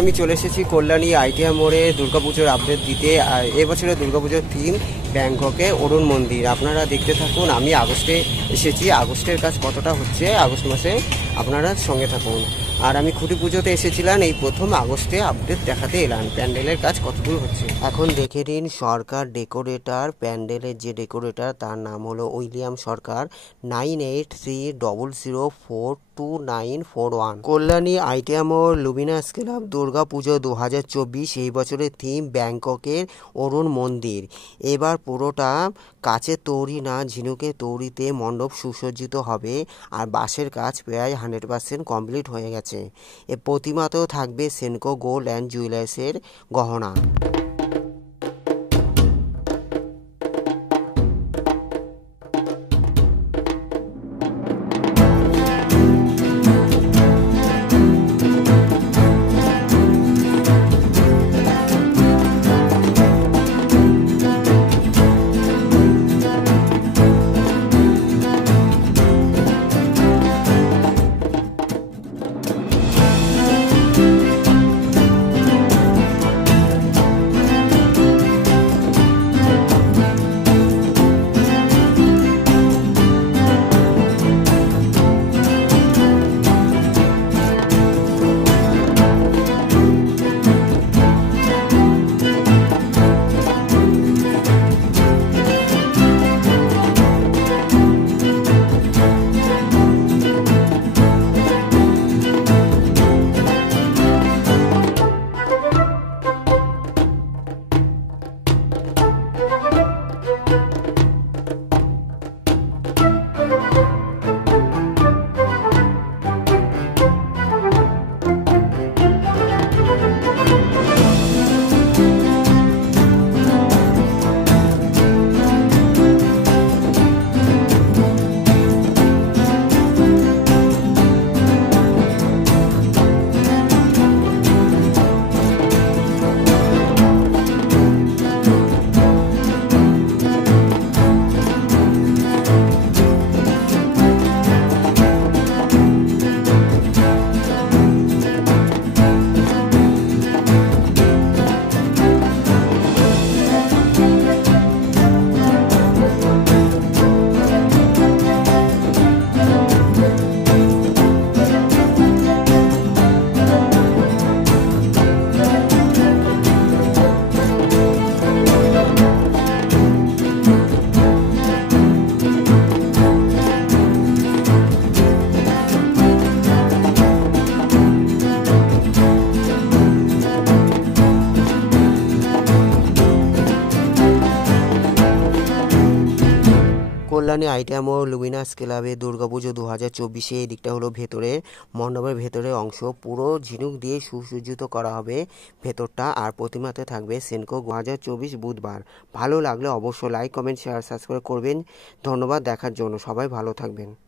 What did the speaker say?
আমি চলে এসেছি কল্যাণী আইটিআই মোড়ে দুর্গাপুজোর আপডেট দিতে। আর এবছরের দুর্গাপুজোর থিম ব্যাংককে অরুণ মন্দির। আপনারা দেখতে থাকুন। আমি আগস্টে এসেছি, আগস্টের কাজ কতটা হচ্ছে আগস্ট মাসে আপনারা সঙ্গে থাকুন। আর আমি খুঁটি পুজোতে এসেছিলাম, এই প্রথম আগস্টে আপডেট দেখাতে এলাম প্যান্ডেলের কাজ কতদূর হচ্ছে। এখন দেখে নিন সরকার ডেকোরেটর, প্যান্ডেলের যে ডেকোরেটর তার নাম হলো উইলিয়াম সরকার। 9830042941। কল্যাণী আইটিআই মোড় লুমিনাস ক্লাব দুর্গা পুজো 2024। এই বছরের থিম ব্যাংককের অরুণ মন্দির। এবার পুরোটা কাচের তৈরি না, ঝিনুকের তৈরিতে মণ্ডপ সুসজ্জিত হবে। আর বাঁশের কাজ প্রায় 100% কমপ্লিট হয়ে গেছে। এ প্রতিমাতেও থাকবে সেনকো গোল্ড অ্যান্ড জুয়েলার্সের গহনা। কল্যাণী আইটিআই মোড় লুমিনাস ক্লাবে দুর্গাপুজো 2024। এই দিকটা হলো ভেতরে, মণ্ডপের ভেতরের অংশ পুরো ঝিনুক দিয়ে সুসজ্জিত করা হবে ভেতরটা। আর প্রতিমাতে থাকবে সেনকো 2024 বুধবার। ভালো লাগলে অবশ্যই লাইক, কমেন্ট, শেয়ার, সাবস্ক্রাইব করবেন। ধন্যবাদ দেখার জন্য। সবাই ভালো থাকবেন।